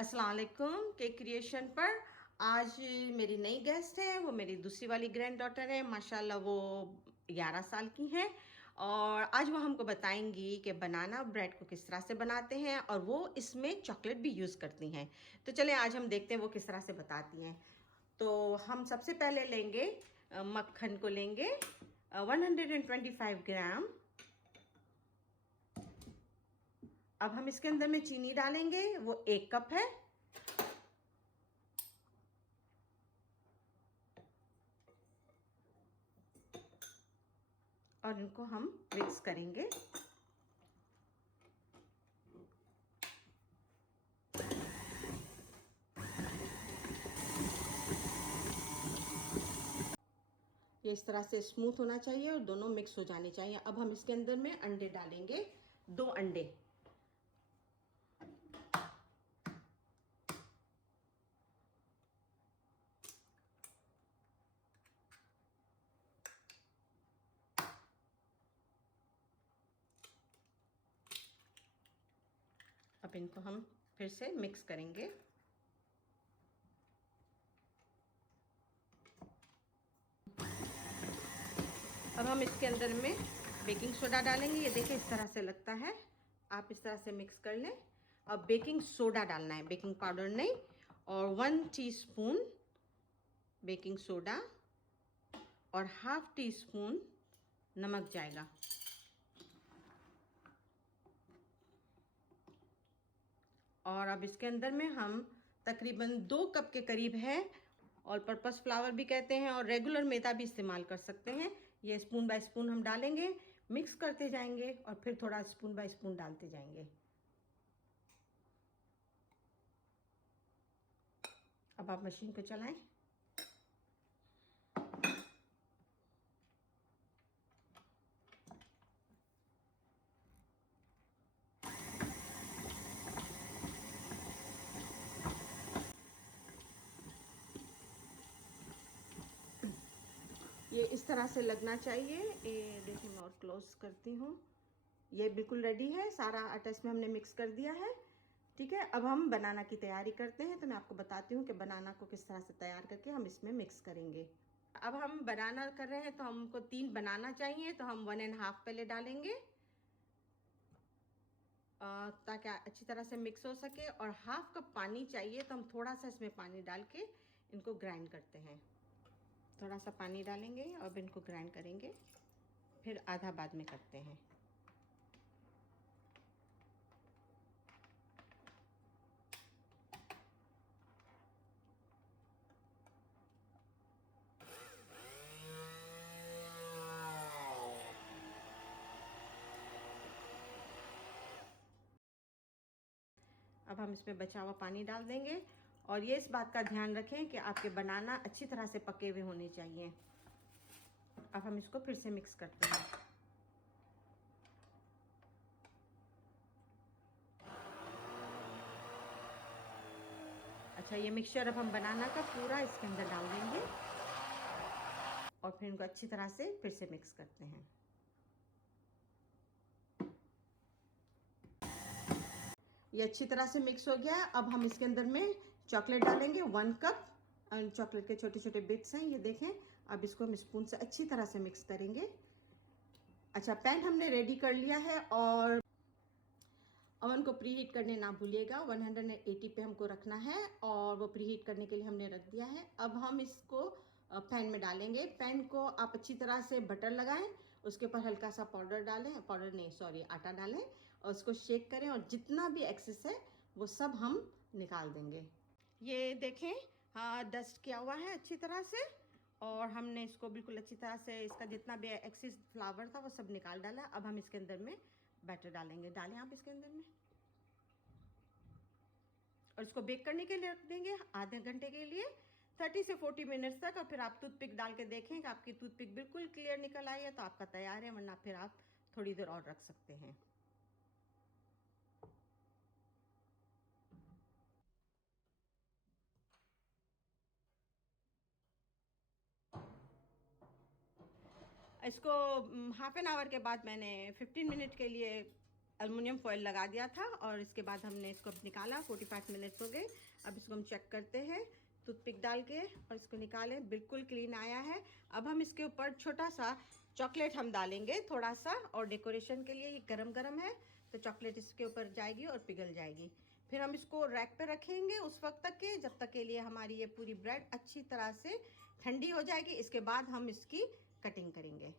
अस्सलाम वालेकुम cake creation पर। आज मेरी नई गेस्ट है, वो मेरी दूसरी वाली ग्रैंड डॉटर है। माशाल्लाह वो 11 साल की हैं और आज वो हमको बताएंगी कि बनाना ब्रेड को किस तरह से बनाते हैं और वो इसमें चॉकलेट भी यूज़ करती हैं। तो चलें आज हम देखते हैं वो किस तरह से बताती हैं। तो हम सबसे पहले लेंगे मक्खन को लेंगे 125 ग्राम। अब हम इसके अंदर में चीनी डालेंगे, वो 1 कप है। और इनको हम मिक्स करेंगे। ये इस तरह से स्मूथ होना चाहिए और दोनों मिक्स हो जाने चाहिए। अब हम इसके अंदर में अंडे डालेंगे, 2 अंडे। अब इनको हम फिर से मिक्स करेंगे। अब हम इसके अंदर में बेकिंग सोडा डालेंगे। ये देखिए इस तरह से लगता है, आप इस तरह से मिक्स कर लें। अब बेकिंग सोडा डालना है, बेकिंग पाउडर नहीं। और 1 टीस्पून बेकिंग सोडा और हाफ टी स्पून नमक जाएगा। और अब इसके अंदर में हम तकरीबन 2 कप के करीब है, ऑल पर्पस फ्लावर भी कहते हैं और रेगुलर मैदा भी इस्तेमाल कर सकते हैं। ये स्पून बाय स्पून हम डालेंगे, मिक्स करते जाएंगे और फिर थोड़ा स्पून बाय स्पून डालते जाएंगे। अब आप मशीन को चलाएं। ये इस तरह से लगना चाहिए। ये देखिए मैं और क्लोज करती हूँ। ये बिल्कुल रेडी है, सारा आटा इसमें हमने मिक्स कर दिया है। ठीक है, अब हम बनाना की तैयारी करते हैं। तो मैं आपको बताती हूँ कि बनाना को किस तरह से तैयार करके हम इसमें मिक्स करेंगे। अब हम बनाना कर रहे हैं तो हमको 3 बनाना चाहिए, तो हम 1.5 पहले डालेंगे ताकि अच्छी तरह से मिक्स हो सके। और हाफ कप पानी चाहिए, तो हम थोड़ा सा इसमें पानी डाल के इनको ग्राइंड करते हैं। थोड़ा सा पानी डालेंगे और इनको ग्राइंड करेंगे, फिर आधा बाद में करते हैं। अब हम इसमें बचा हुआ पानी डाल देंगे और ये इस बात का ध्यान रखें कि आपके बनाना अच्छी तरह से पके हुए होने चाहिए। अब हम इसको फिर से मिक्स करते हैं। अच्छा, ये मिक्सचर अब हम बनाना का पूरा इसके अंदर डाल देंगे और फिर इनको अच्छी तरह से फिर से मिक्स करते हैं। ये अच्छी तरह से मिक्स हो गया है। अब हम इसके अंदर में चॉकलेट डालेंगे, 1 कप। चॉकलेट के छोटे छोटे बिट्स हैं, ये देखें। अब इसको हम स्पून से अच्छी तरह से मिक्स करेंगे। अच्छा, पैन हमने रेडी कर लिया है और ओवन को प्री हीट करने ना भूलिएगा। 180 पे हमको रखना है और वो प्री हीट करने के लिए हमने रख दिया है। अब हम इसको पैन में डालेंगे। पैन को आप अच्छी तरह से बटर लगाएं, उसके ऊपर हल्का सा पाउडर डालें, पाउडर नहीं सॉरी आटा डालें और उसको शेक करें और जितना भी एक्सेस है वो सब हम निकाल देंगे। ये देखें, हाँ डस्ट किया हुआ है अच्छी तरह से और हमने इसको बिल्कुल अच्छी तरह से इसका जितना भी एक्सेस फ्लावर था वो सब निकाल डाला। अब हम इसके अंदर में बैटर डालेंगे, डालें आप इसके अंदर में और इसको बेक करने के लिए रख देंगे आधे घंटे के लिए, 30 से 40 मिनट्स तक। और फिर आप टूथपिक डाल के देखें कि आपकी टूथपिक बिल्कुल क्लियर निकल आई है तो आपका तैयार है, वरना फिर आप थोड़ी देर और रख सकते हैं। इसको हाफ एन आवर के बाद मैंने 15 मिनट के लिए एल्युमिनियम फॉइल लगा दिया था और इसके बाद हमने इसको अब निकाला। 45 मिनट्स हो गए। अब इसको हम चेक करते हैं टूथपिक डाल के और इसको निकालें, बिल्कुल क्लीन आया है। अब हम इसके ऊपर छोटा सा चॉकलेट हम डालेंगे थोड़ा सा, और डेकोरेशन के लिए। ये गरम गरम है तो चॉकलेट इसके ऊपर जाएगी और पिघल जाएगी। फिर हम इसको रैक पे रखेंगे उस वक्त तक के, जब तक के लिए हमारी ये पूरी ब्रेड अच्छी तरह से ठंडी हो जाएगी। इसके बाद हम इसकी कटिंग करेंगे।